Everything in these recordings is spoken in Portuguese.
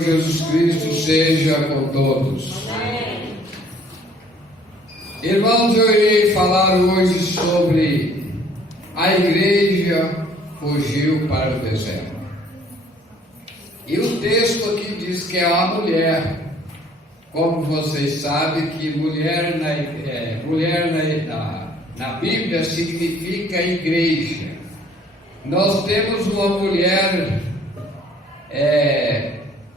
Jesus Cristo seja com todos. Amém. Irmãos, eu irei falar hoje sobre a igreja fugiu para o deserto. E o texto aqui diz que é uma mulher. Como vocês sabem que mulher na Bíblia significa igreja. Nós temos uma mulher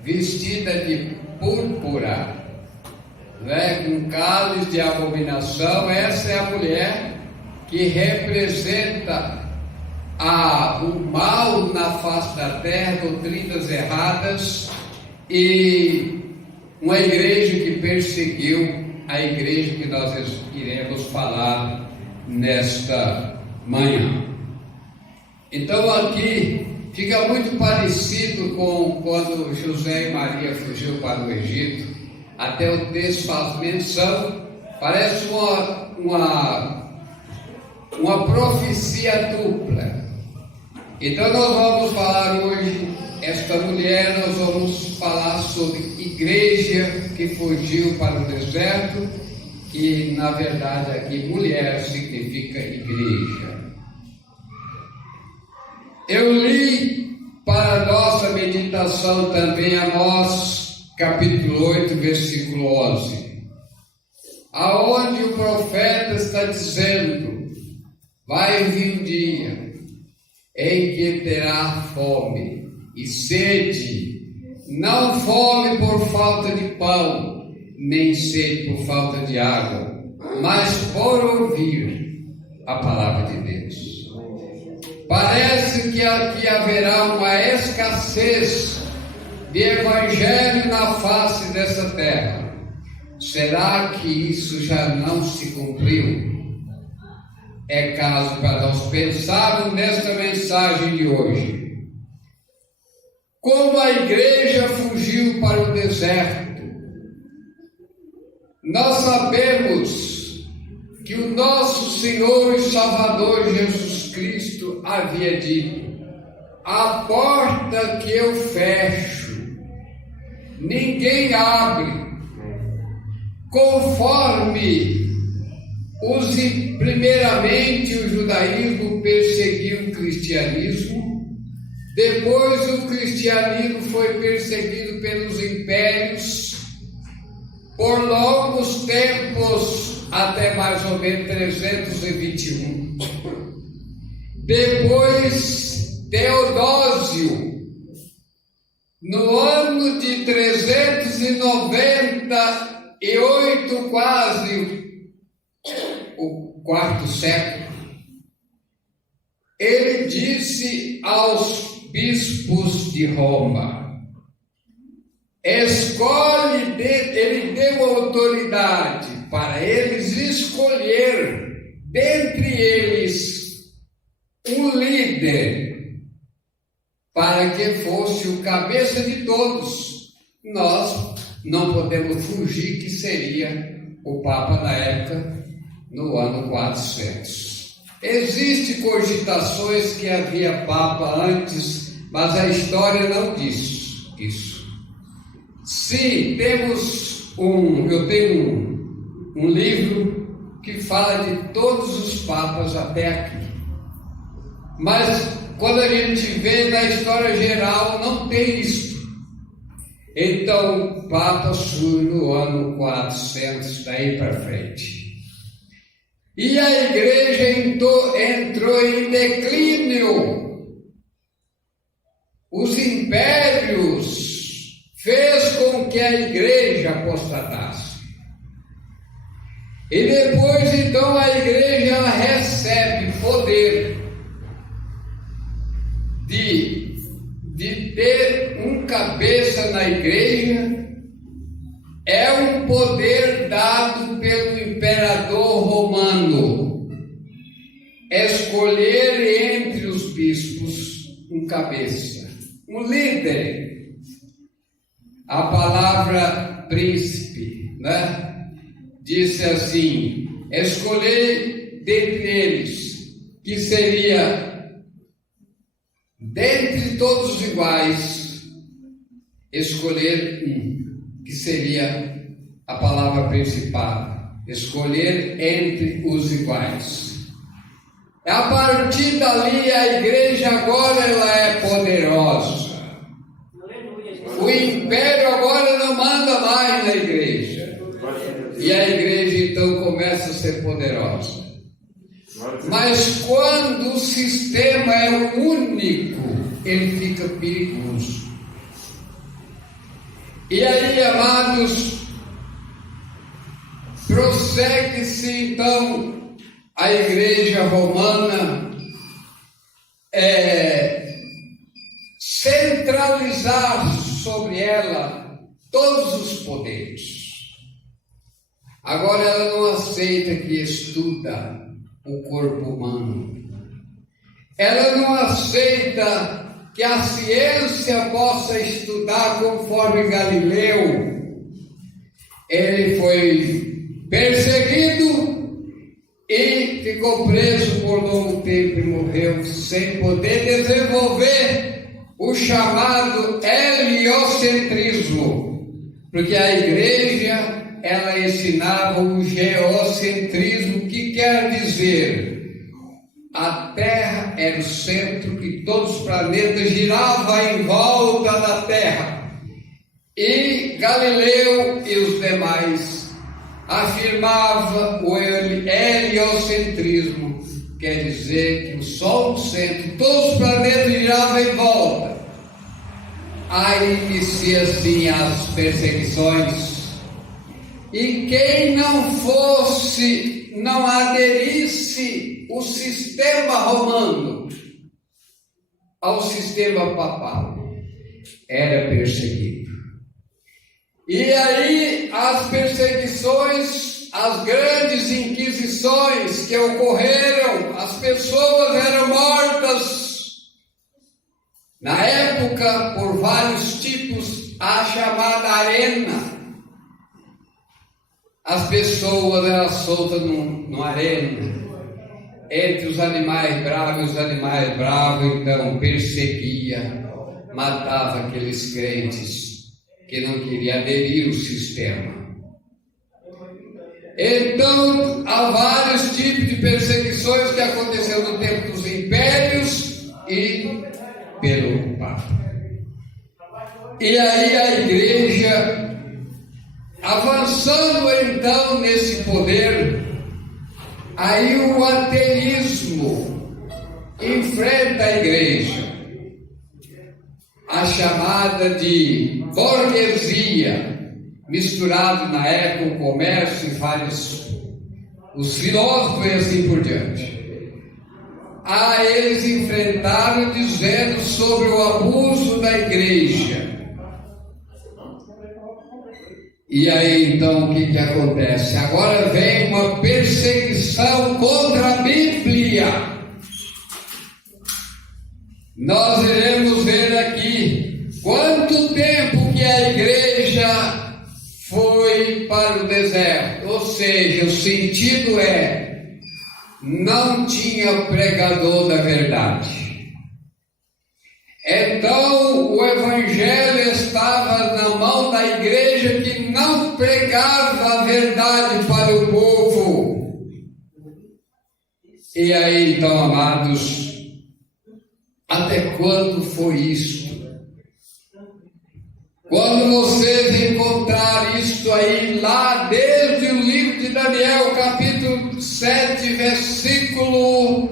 vestida de púrpura, com cálice de abominação. Essa é a mulher que representa o mal na face da terra, doutrinas erradas, e uma igreja que perseguiu a igreja que nós iremos falar nesta manhã. Então aqui fica muito parecido com quando José e Maria fugiu para o Egito. Até o texto faz menção, parece uma profecia dupla. Então nós vamos falar hoje, esta mulher, nós vamos falar sobre igreja que fugiu para o deserto, que na verdade aqui mulher significa igreja. Eu li para a nossa meditação também Amós, capítulo 8, versículo 11, aonde o profeta está dizendo: vai vir um dia em que terá fome e sede, não fome por falta de pão, nem sede por falta de água, mas por ouvir a palavra de Deus. Parece que aqui haverá uma escassez de evangelho na face dessa terra. Será que isso já não se cumpriu? É caso para nós pensarmos nesta mensagem de hoje. Como a igreja fugiu para o deserto. Nós sabemos que o nosso Senhor e Salvador Jesus Cristo havia dito: a porta que eu fecho, ninguém abre. Conforme primeiramente o judaísmo perseguiu o cristianismo, depois o cristianismo foi perseguido pelos impérios por longos tempos, até mais ou menos 321. Depois Teodósio, no ano de 398, quase o quarto século, ele disse aos bispos de Roma, ele deu autoridade para eles escolher dentre eles um líder, para que fosse o cabeça de todos. Nós não podemos fugir que seria o Papa na época, no ano 400. Existem cogitações que havia Papa antes, mas a história não diz isso. Sim, eu tenho um livro que fala de todos os papas até aqui. Mas quando a gente vê na história geral, não tem isso. Então, o Papa surge no ano 400, daí para frente. E a igreja entrou em declínio. Os impérios fez com que a igreja apostatasse. E depois, então, a igreja ela recebe poder de ter um cabeça na igreja. É um poder dado pelo imperador romano, escolher entre os bispos um cabeça, um líder. A palavra príncipe, disse assim: escolher dentre eles, que seria dentre todos os iguais, escolher um, que seria a palavra principal, escolher entre os iguais. A partir dali, a igreja agora ela é poderosa. O império agora não manda mais na igreja. E a igreja então começa a ser poderosa. Mas quando o sistema é o único, ele fica perigoso. E aí, amados, prossegue-se então a igreja romana centralizar sobre ela todos os poderes. Agora ela não aceita que estuda o corpo humano. Ela não aceita que a ciência possa estudar conforme Galileu. Ele foi perseguido e ficou preso por longo tempo e morreu sem poder desenvolver o chamado heliocentrismo, porque a igreja ela ensinava o geocentrismo, que quer dizer a Terra era o centro e todos os planetas giravam em volta da Terra. E Galileu e os demais afirmava o heliocentrismo, quer dizer que o Sol no centro, todos os planetas giravam em volta. Aí inicia assim as perseguições, e quem não aderisse o sistema romano ao sistema papal, era perseguido. E aí as perseguições, as grandes inquisições que ocorreram, as pessoas eram mortas. Na época, por vários tipos, a chamada arena. As pessoas eram soltas numa arena, entre os animais bravos e os animais bravos, então perseguia, matava aqueles crentes que não queria aderir ao sistema. Então, há vários tipos de perseguições que aconteceram no tempo dos impérios e pelo Papa. E aí a igreja, avançando então nesse poder, aí o ateísmo enfrenta a igreja. A chamada de burguesia, misturado na época o comércio e vários, os filósofos e assim por diante. Eles enfrentaram dizendo sobre o abuso da igreja. E aí então o que acontece? Agora vem uma perseguição contra a Bíblia. Nós iremos ver aqui quanto tempo que a igreja foi para o deserto. Ou seja, o sentido é, não tinha pregador da verdade. Então o evangelho estava na mão da igreja que não pregava a verdade para o povo. E aí então, amados, até quando foi isto? Quando vocês encontrarem isto aí, lá desde o livro de Daniel, capítulo 7, versículo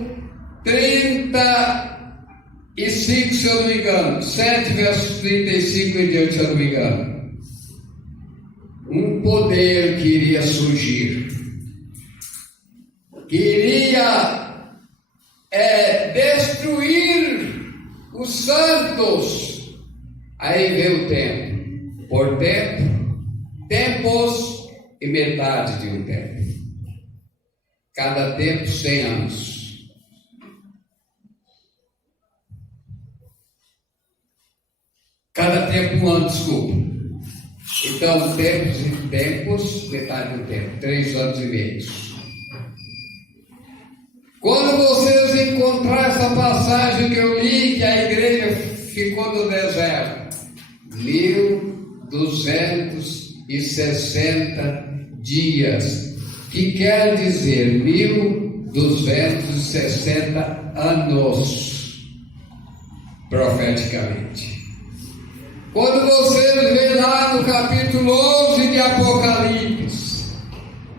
35, se eu não me engano, 7, versos 35 em diante, se eu não me engano, um poder que iria surgir, queria destruir os santos. Aí veio o tempo, por tempo, tempos e metade de um tempo. Cada tempo 100 anos. Cada tempo um ano, desculpa. Então, tempos e tempos, metade do tempo, 3 anos e meio. Quando vocês encontrarem essa passagem que eu li, que a igreja ficou no deserto, 1260 dias, que quer dizer 1260 anos, profeticamente. Quando vocês vê lá no capítulo 11 de Apocalipse,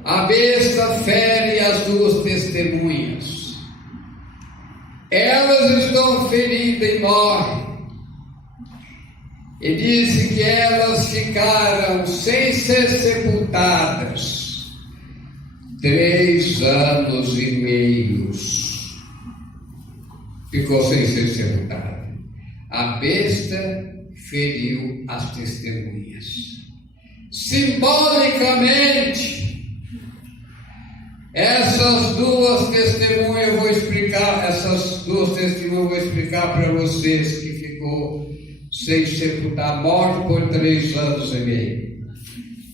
a besta fere as duas testemunhas. Elas estão feridas e morrem. E diz que elas ficaram sem ser sepultadas 3 anos e meio. Ficou sem ser sepultada. A besta feriu as testemunhas. Simbolicamente, essas duas testemunhas eu vou explicar para vocês que ficou sem sepultar, morto por 3 anos e meio.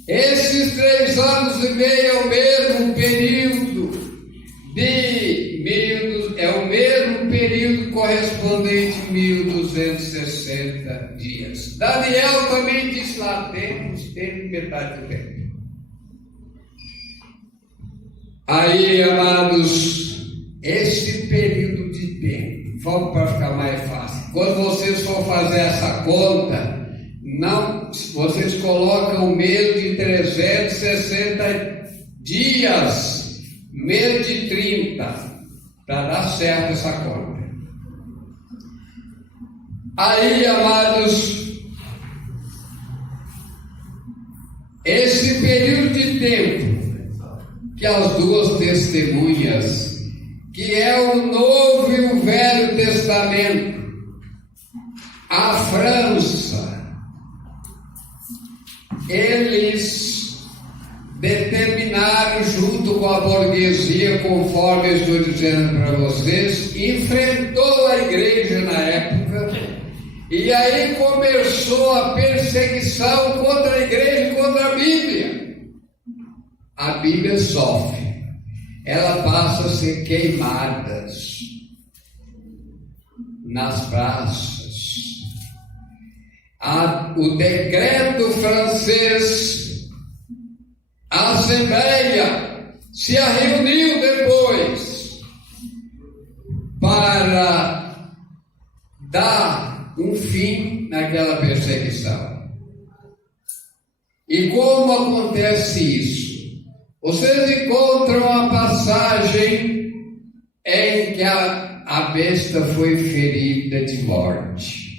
Esses 3 anos e meio é o mesmo período o mesmo período correspondente a 1260 dias. Daniel também diz lá, temos metade do tempo. Aí, amados, esse período de tempo, vamos para ficar mais fácil. Quando vocês for fazer essa conta, não, vocês colocam o mês de 360 dias, mês de 30, para dar certo essa conta. Aí, amados, esse período de tempo que as duas testemunhas, que é o Novo e o Velho Testamento, a França, eles determinaram, junto com a burguesia, conforme eu estou dizendo para vocês, enfrentou a igreja na época, e aí começou a perseguição contra a igreja e contra a Bíblia. A Bíblia sofre, ela passa a ser queimada nas praças. O decreto francês, a Assembleia se reuniu depois para dar um fim naquela perseguição. E como acontece isso? Vocês encontram a passagem em que a besta foi ferida de morte.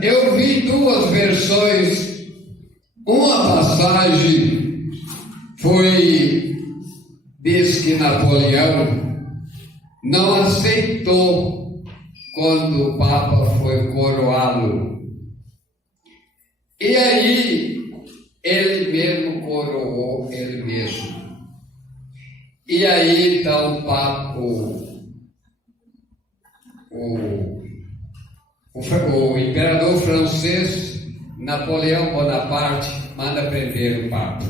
Eu vi 2 versões. Uma passagem diz que Napoleão não aceitou quando o Papa foi coroá-lo. E aí, ele mesmo coroou ele mesmo. E aí então o imperador francês, Napoleão Bonaparte, manda prender o Papa.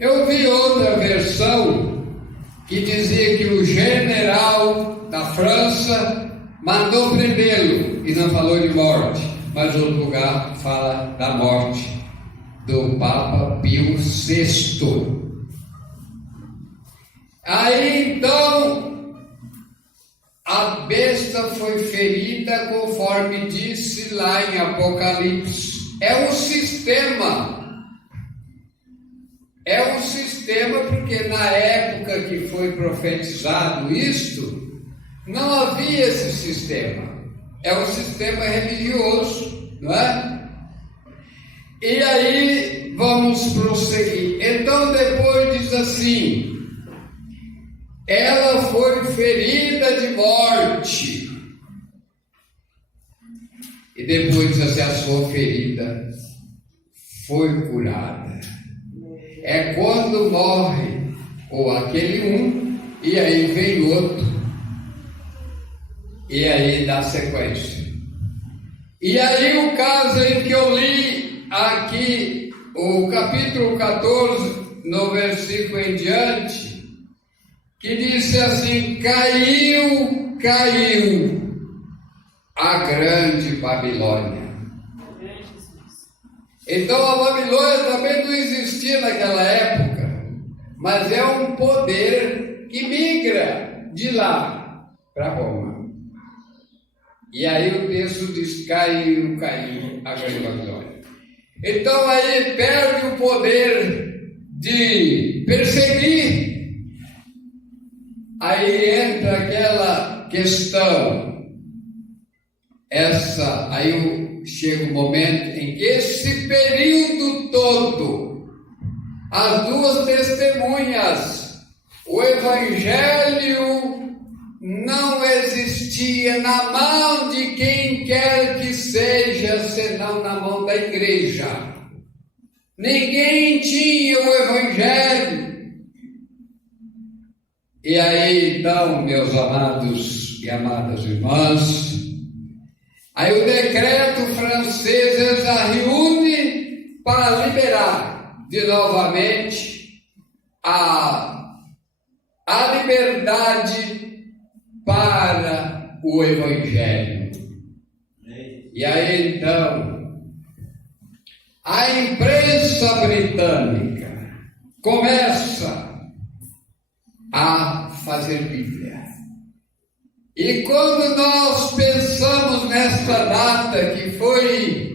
Eu vi outra versão que dizia que o general da França mandou prendê-lo e não falou de morte, mas outro lugar fala da morte do Papa Pio VI. Aí então a besta foi ferida conforme disse lá em Apocalipse. É um sistema porque na época que foi profetizado isto, não havia esse sistema. É um sistema religioso, não é? E aí, vamos prosseguir. Então, depois diz assim: ela foi ferida de morte. E depois diz assim: a sua ferida foi curada. É quando morre ou aquele um, e aí vem outro. E aí dá sequência. E aí o caso em que eu li aqui, o capítulo 14, no versículo em diante, que disse assim: caiu, a grande Babilônia. Então a Babilônia também não existia naquela época, mas é um poder que migra de lá para Roma. E aí o texto diz: caiu a grande Babilônia. Então aí perde o poder de perseguir. Aí entra aquela questão. Aí chega o momento em que esse período todo, as duas testemunhas, o Evangelho não existia na mão de quem quer que seja, senão na mão da igreja. Ninguém tinha o Evangelho. E aí, então, meus amados e amadas irmãs, aí o decreto francês já reúne para liberar de novamente a liberdade para o Evangelho. E aí então, a imprensa britânica começa a fazer Bíblia. E quando nós pensamos nesta data, que foi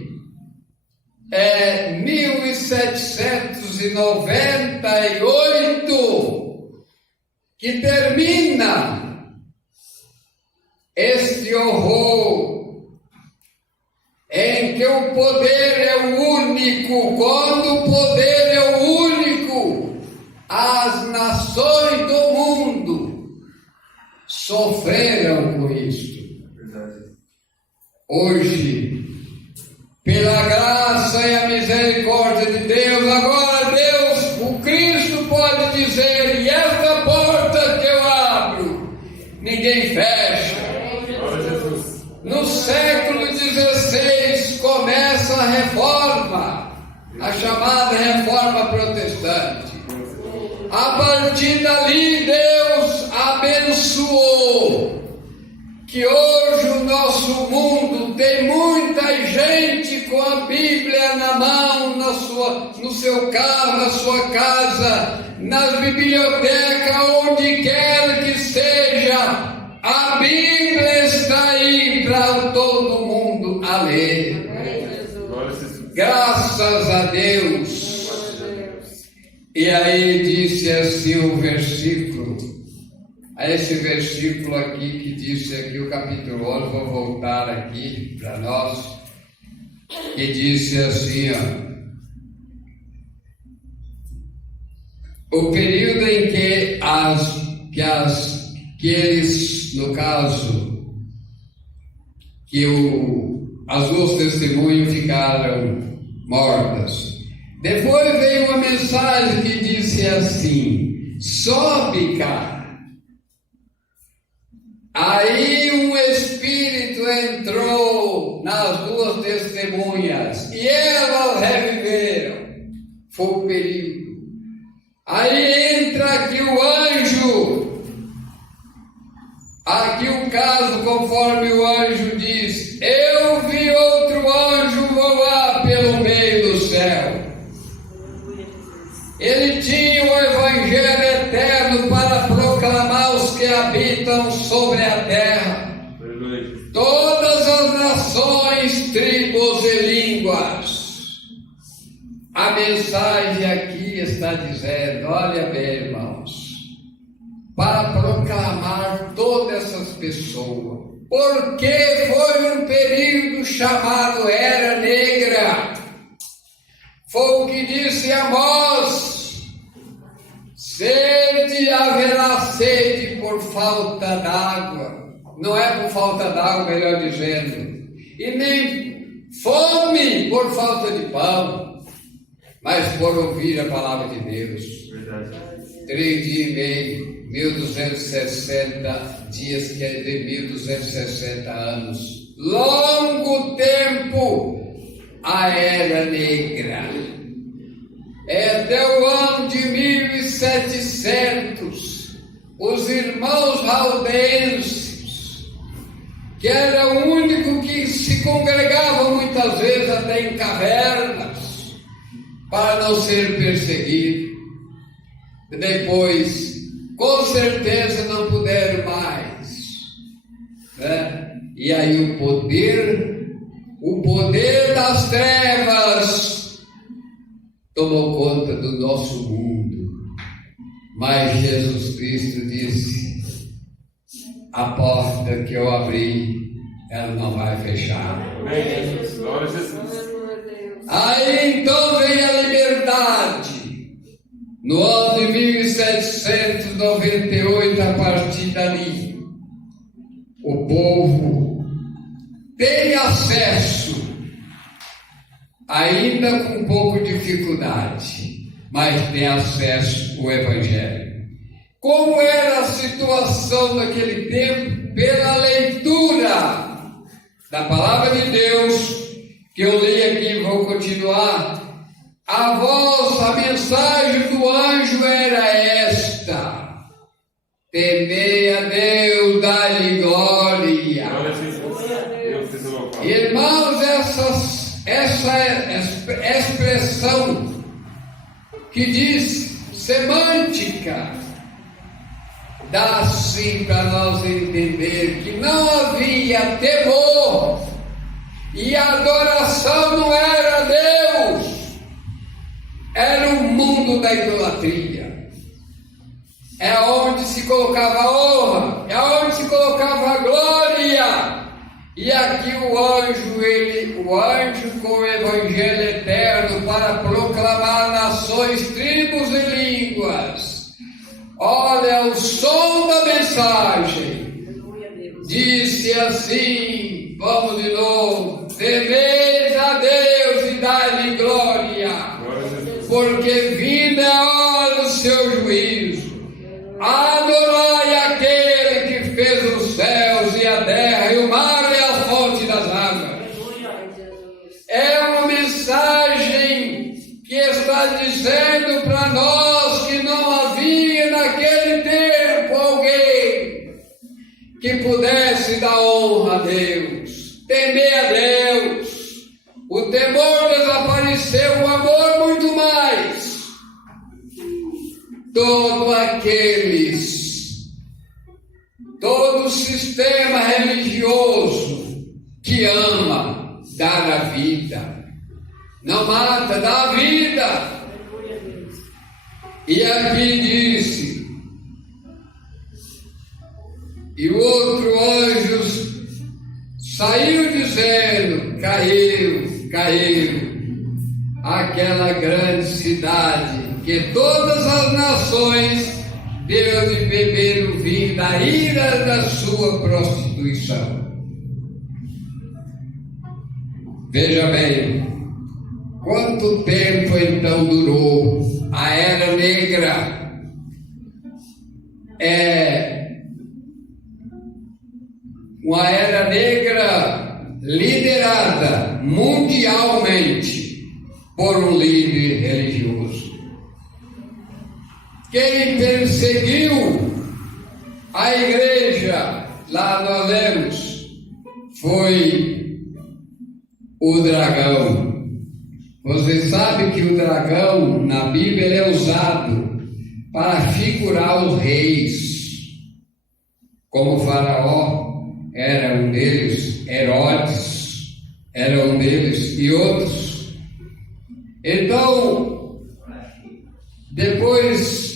1798, que termina este horror, em que o poder é o único. Quando o poder é o único, as nações do mundo sofreram com isso. Hoje, pela graça e a misericórdia de Deus, agora Deus, o Cristo pode dizer: e esta porta que eu abro, ninguém fecha. No século XVI começa a reforma, a chamada reforma protestante. A partir dali Deus abençoou que hoje o nosso mundo tem muita gente com a Bíblia na mão, no seu carro, na sua casa, nas bibliotecas, onde quer que seja, a Bíblia está aí para todo mundo a ler. Graças a Deus. E aí disse assim o versículo, esse versículo aqui que disse aqui o capítulo 11, vou voltar aqui para nós, que disse assim, o período em que eles, no caso, que as duas testemunhas ficaram mortas. Depois veio uma mensagem que disse assim: sobe, cara. Aí um espírito entrou nas duas testemunhas e elas reviveram. Foi o período. Aí entra aqui o anjo. Aqui o caso, conforme o anjo diz: eu vi outro anjo voar pelo meio do céu. Ele tinha o Evangelho eterno para proclamar os que habitam sobre a terra. Todas as nações, tribos e línguas. A mensagem aqui está dizendo, olha bem, irmãos, para proclamar todas essas pessoas, porque foi um período chamado Era Negra. Foi o que disse Amós: sede, haverá sede por falta d'água. Não é por falta d'água, melhor dizendo, e nem fome por falta de pão, mas por ouvir a palavra de Deus. Verdade. 3 dias e meio, 1260 dias, quer dizer 1260 anos. Longo tempo a Era Negra. Até o ano de 1700, os irmãos valdenses que era o único que se congregava muitas vezes até em cavernas, para não ser perseguido. Depois, com certeza, não puderam mais, né? E aí o poder das trevas tomou conta do nosso mundo. Mas Jesus Cristo disse: a porta que eu abri, ela não vai fechar. Amém, Jesus. Glória a Jesus. Aí então vem a liberdade. No ano de 1798, a partir dali, o povo tem acesso, ainda com um pouco de dificuldade, mas tem acesso ao Evangelho. Como era a situação naquele tempo? Pela leitura da Palavra de Deus, que eu li aqui e vou continuar. A mensagem do anjo era esta: temei a Deus, dai-lhe glória. Irmãos, essa expressão que diz semântica, dá assim para nós entender que não havia temor e a adoração não era a Deus, era o mundo da idolatria. É onde se colocava a honra, é onde se colocava a glória. E aqui o anjo com o Evangelho eterno para proclamar nações, tribos e línguas. Olha o som da mensagem. Disse assim, vamos de novo: temeis a Deus e dai-lhe glória, porque vinda é a hora do seu juízo. Adorai aquele que fez os céus e a terra e o mar e a fonte das águas. É uma mensagem que está dizendo para nós que não havia naquele tempo alguém que pudesse dar honra a Deus, temer a Deus. O temor desapareceu, o amor muito mais. Todo sistema religioso que ama dar a vida, não mata, dá a vida. E aqui disse, e o outro anjo saiu dizendo: caiu aquela grande cidade, que todas as nações deu de beber o vinho da ira da sua prostituição. Veja bem, quanto tempo então durou a Era Negra? Uma Era Negra liderada mundialmente por um líder religioso. Quem perseguiu a igreja, lá nós lemos, foi o dragão. Você sabe que o dragão na Bíblia ele é usado para figurar os reis, como o Faraó era um deles, Herodes era um deles e outros. Então, depois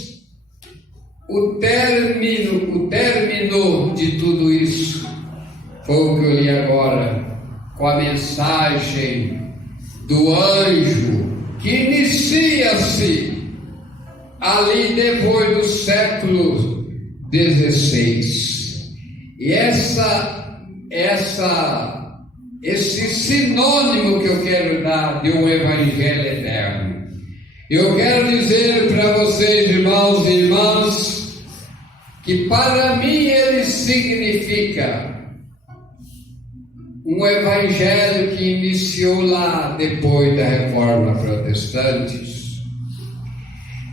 o término de tudo isso foi o que eu li agora, com a mensagem do anjo, que inicia-se ali depois do século XVI. E esse sinônimo que eu quero dar de um evangelho eterno, eu quero dizer para vocês, irmãos e irmãs, que para mim ele significa um evangelho que iniciou lá depois da Reforma Protestante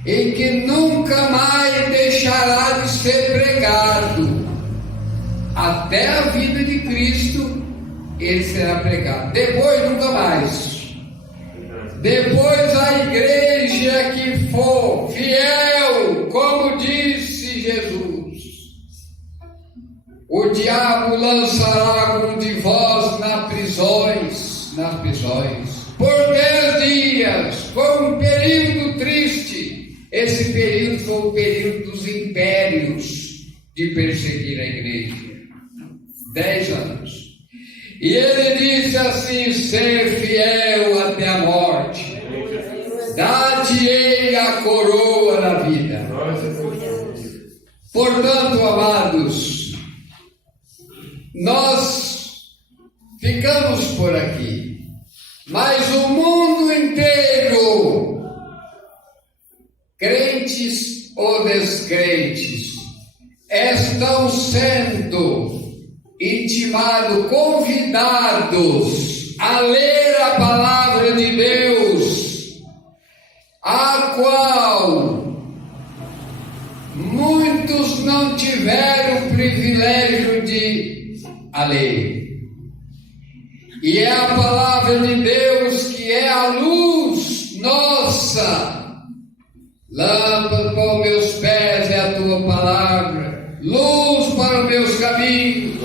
e que nunca mais deixará de ser pregado. até a vida de Cristo, ele será pregado. Depois, nunca mais. Depois, a igreja que for fiel, como disse Jesus, o diabo lançará algum de vós nas prisões, por 10 dias. Foi um período triste. Esse período foi o período dos impérios de perseguir a igreja. 10 anos. E ele disse assim: ser fiel até a morte, dar-te-ei a coroa da vida. Portanto, amados, nós ficamos por aqui, mas o mundo inteiro, crentes ou descrentes, estão sendo intimados, convidados a ler a palavra de Deus, a qual muitos não tiveram o privilégio de a ler. E é a palavra de Deus que é a luz nossa. Lâmpada para os meus pés é a tua palavra, luz para os meus caminhos.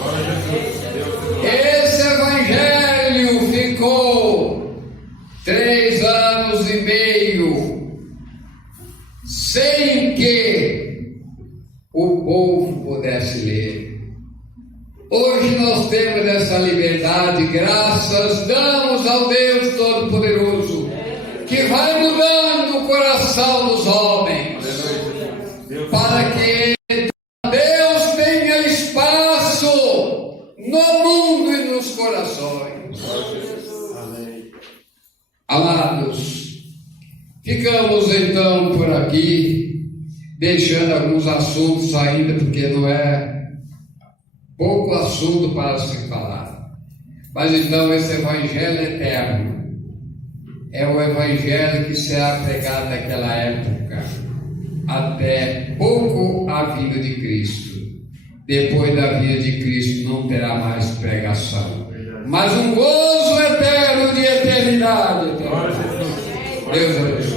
Esse evangelho ficou 3 anos e meio sem que o povo pudesse ler. Hoje nós temos essa liberdade, graças damos ao Deus Todo-Poderoso, que vai mudando o coração dos homens, para que Deus tenha espaço no mundo e nos corações. Amados, ficamos então por aqui, deixando alguns assuntos ainda, porque não é pouco assunto para se falar. Mas então esse evangelho eterno é o evangelho que será pregado naquela época, até pouco a vinda de Cristo. Depois da vinda de Cristo não terá mais pregação, mas um gozo eterno de eternidade. Deus abençoe.